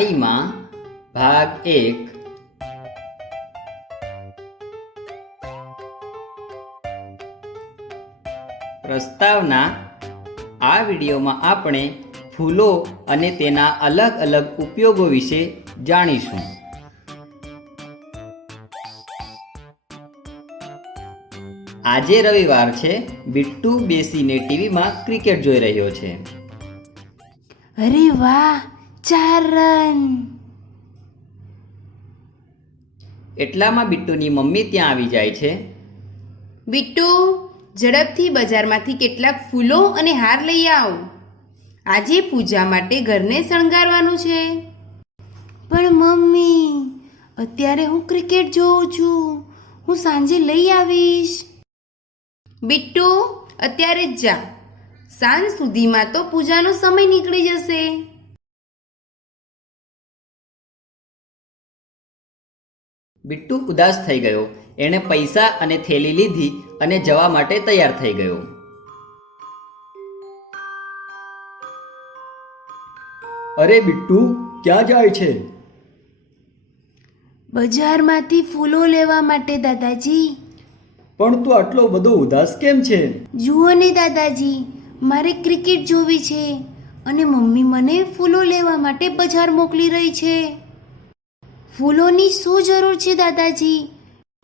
વાડીમાં ભાગ 1 પ્રસ્તાવના આ વિડીયોમાં આપણે ફૂલો અને તેના અલગ અલગ ઉપયોગો વિશે જાણીશું. આજે રવિવાર છે. બિટ્ટુ બેસીને ટીવીમાં ક્રિકેટ જોઈ રહ્યો છે. અરે વાહ, 4 રન! એટલામાં બિટ્ટુની મમ્મી ત્યાં આવી જાય છે. બિટ્ટુ, ઝડપથી બજારમાંથી કેટલાક ફૂલો અને હાર લઈ આવ. આજે પૂજા માટે ઘરને શણગારવાનું છે. પણ મમ્મી, અત્યારે હું ક્રિકેટ જોઉં છું. હું સાંજે લઈ આવીશ. બિટ્ટુ, અત્યારે જ જા. સાંજ સુધીમાં તો પૂજાનો સમય નીકળી જશે. બિટ્ટુ ઉદાસ થઈ ગયો. એણે પૈસા અને થેલી લીધી અને જવા માટે તૈયાર થઈ ગયો. અરે બિટ્ટુ, ક્યાં જાય છે? બજારમાંથી ફૂલો લેવા માટે દાદાજી. પણ તું આટલો બધો ઉદાસ કેમ છે? જુઓ ને દાદાજી, મારે ક્રિકેટ જોવી છે અને મમ્મી મને ફૂલો લેવા માટે બજાર મોકલી રહી છે. ફૂલોની શું જરૂર છે દાદાજી?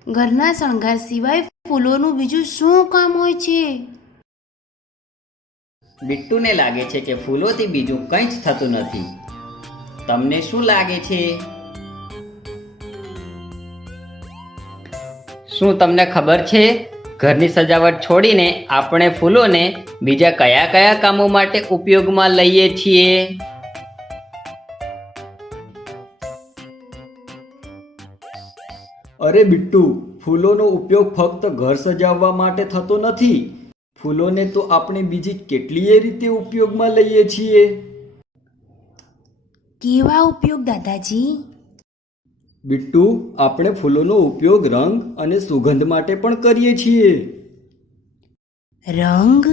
ઘરના શણગાર સિવાય ફૂલોનું બીજું શું કામ હોય છે? બિટ્ટુને લાગે છે કે ફૂલોથી બીજું કંઈ જ થતું નથી. તમને શું લાગે છે? શું તમને ખબર છે ઘરની સજાવટ છોડીને આપણે ફૂલોને બીજા કયા કયા કામો માટે ઉપયોગમાં લઈએ છીએ? અરે બિટ્ટુ, ફૂલોનો ઉપયોગ ફક્ત ઘર સજાવવા માટે થતો નથી. ફૂલોને તો આપણે બીજી કેટલીય રીતે ઉપયોગમાં લઈએ છીએ. કેવા ઉપયોગ દાદાજી? બિટ્ટુ, આપણે ફૂલોનો ઉપયોગ રંગ અને સુગંધ માટે પણ કરીએ છીએ. રંગ?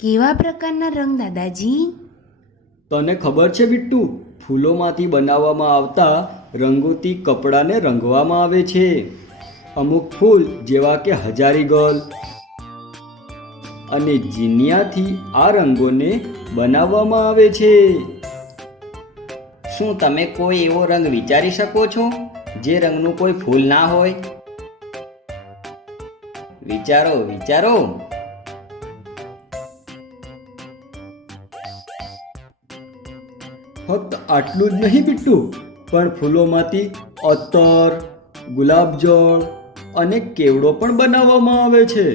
કેવા પ્રકારના રંગ દાદાજી? તને ખબર છે બિટ્ટુ, ફૂલોમાંથી બનાવવામાં આવતા રંગોથી કપડાને રંગવામાં આવે છે. અમુક ફૂલ જેવા કે હજારીગલ અને જીનિયાથી આ રંગોને બનાવવામાં આવે છે. શું તમે કોઈ એવો રંગ વિચારી શકો છો જે રંગનું કોઈ ફૂલ ના હોય? વિચારો વિચારો. ફક્ત આટલું જ નહીં બિટ્ટુ, પણ ફૂલોમાંથી અત્તર, ગુલાબજળ અને કેવડો પણ બનાવવામાં આવે છે.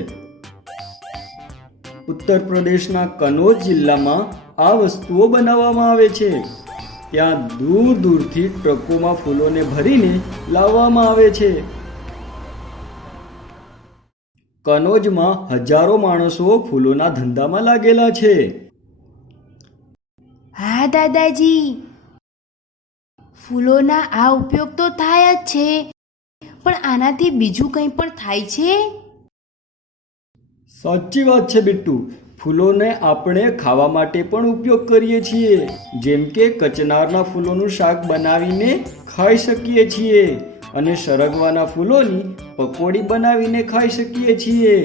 ઉત્તર પ્રદેશના કનૌજ જિલ્લામાં આ વસ્તુઓ બનાવવામાં આવે છે. ત્યાં દૂર દૂરથી ટ્રકોમાં ફૂલોને ભરીને લાવવામાં આવે છે. કનૌજમાં હજારો માણસો ફૂલોના ધંધામાં લાગેલા છે. હા દાદાજી, ફૂલોના આ ઉપયોગ તો થાય જ છે, પણ આનાથી બીજું કંઈ પણ થાય છે? સાચી વાત છે બિટ્ટુ. ફૂલોને આપણે ખાવા માટે પણ ઉપયોગ કરીએ છીએ. જેમ કે કચનારના ફૂલોનું શાક બનાવીને ખાઈ શકીએ છીએ અને સરગવાના ફૂલોની પકોડી બનાવીને ખાઈ શકીએ છીએ.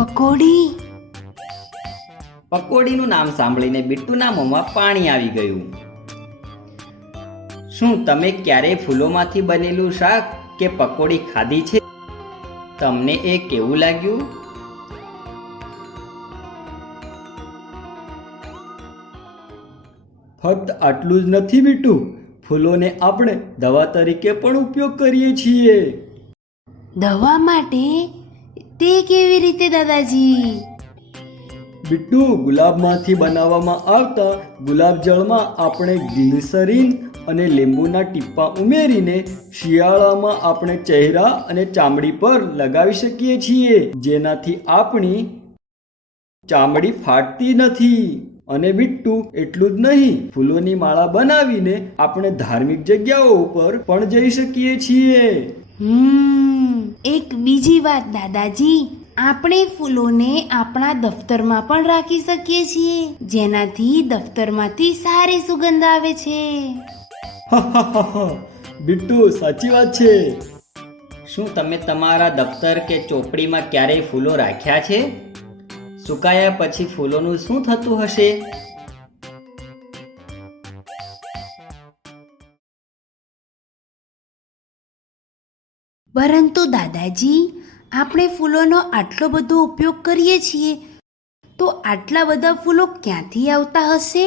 પકોડી? પકોડીનું નામ સાંભળીને બિટ્ટુના મોંમાં પાણી આવી ગયું. શું તમે ક્યારેય ફૂલોમાંથી બનેલું શાક કે પકોડી ખાધી છે? તમને એ કેવું લાગ્યું? ફક્ત આટલું જ નથી બિટ્ટુ, ફૂલોને આપણે દવા તરીકે પણ ઉપયોગ કરીએ છીએ. દવા માટે? તે કેવી રીતે દાદાજી? બિટ્ટુ, ગુલાબમાંથી બનાવવામાં આવતા ગુલાબજળમાં આપણે ગ્લિસરીન અને લીંબુના ટીપાં ઉમેરીને શિયાળામાં આપણે ચહેરા અને ચામડી પર લગાવી શકીએ છીએ, જેનાથી આપણી ચામડી ફાટતી નથી. અને બિટ્ટુ, એટલું જ નહીં, ફૂલોની માળા બનાવીને આપણે ધાર્મિક જગ્યાઓ ઉપર પણ જઈ શકીએ છીએ. એક બીજી વાત દાદાજી, આપણે ફૂલોને આપણા દફતરમાં પણ રાખી શકીએ છીએ, જેનાથી દફતરમાંથી સારી સુગંધ આવે છે. બિટ્ટુ, સાચી વાત છે. શું તમે તમારા દફતર કે ચોપડીમાં ક્યારેય ફૂલો રાખ્યા છે? સુકાયા પછી ફૂલોનું શું થતું હશે? પરંતુ દાદાજી, આપણે ફૂલોનો આટલો બધો ઉપયોગ કરીએ છીએ, તો આટલા બધા ફૂલો ક્યાંથી આવતા હશે?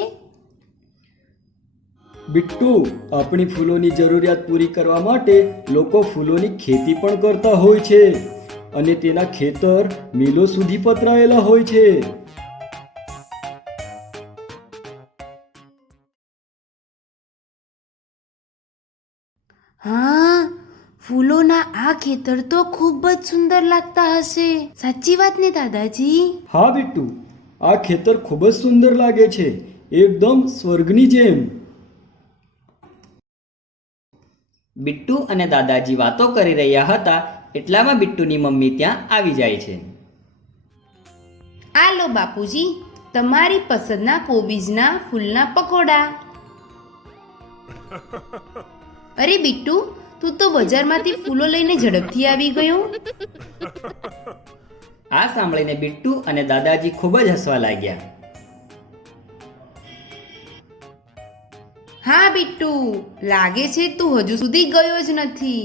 બિટ્ટુ, આપણી ફૂલોની જરૂરિયાત પૂરી કરવા માટે લોકો ફૂલોની ખેતી પણ કરતા હોય છે અને તેના ખેતર મિલો સુધી પથરાયેલા હોય છે. હા, ફૂલોના આ ખેતર તો ખૂબ જ સુંદર લાગતા હશે. સાચી વાત ને દાદાજી? હા બિટ્ટુ, આ ખેતર ખૂબ જ સુંદર લાગે છે, એકદમ સ્વર્ગની જેમ. બિટ્ટુ અને દાદાજી વાતો કરી રહ્યા હતા એટલામાં બિટ્ટુની મમ્મી ત્યાં આવી જાય છે. આ લો બાપુજી, તમારી પસંદના કોબીજના ફૂલના પકોડા. અરે બિટ્ટુ, તું તો બજારમાંથી ફૂલો લઈને ઝડપથી આવી ગયો. આ સાંભળીને બિટ્ટુ અને દાદાજી ખૂબ જ હસવા લાગ્યા. હા બિટ્ટુ, લાગે છે તું હજુ સુધી ગયો જ નથી.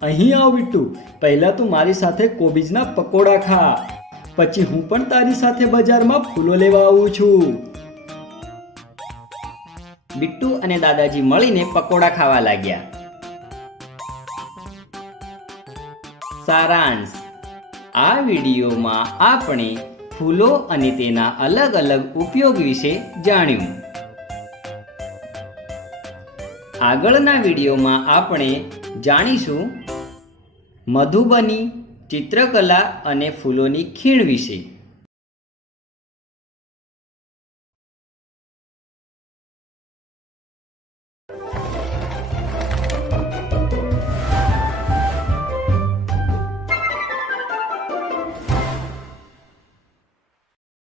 અહીં આવ બિટ્ટુ, પહેલા તું મારી સાથે કોબીજના પકોડા ખા, પછી હું પણ તારી સાથે બજારમાં ફૂલો લેવા આવું છું. બિટ્ટુ અને દાદાજી મળીને પકોડા ખાવા લાગ્યા. સારાંશ: આ વિડીયોમાં આપણે ફૂલો અને તેના અલગ અલગ ઉપયોગ વિશે જાણ્યું. આગળના વિડીયોમાં આપણે જાણીશું મધુબની, ચિત્રકલા અને ફૂલોની ખીણ વિશે.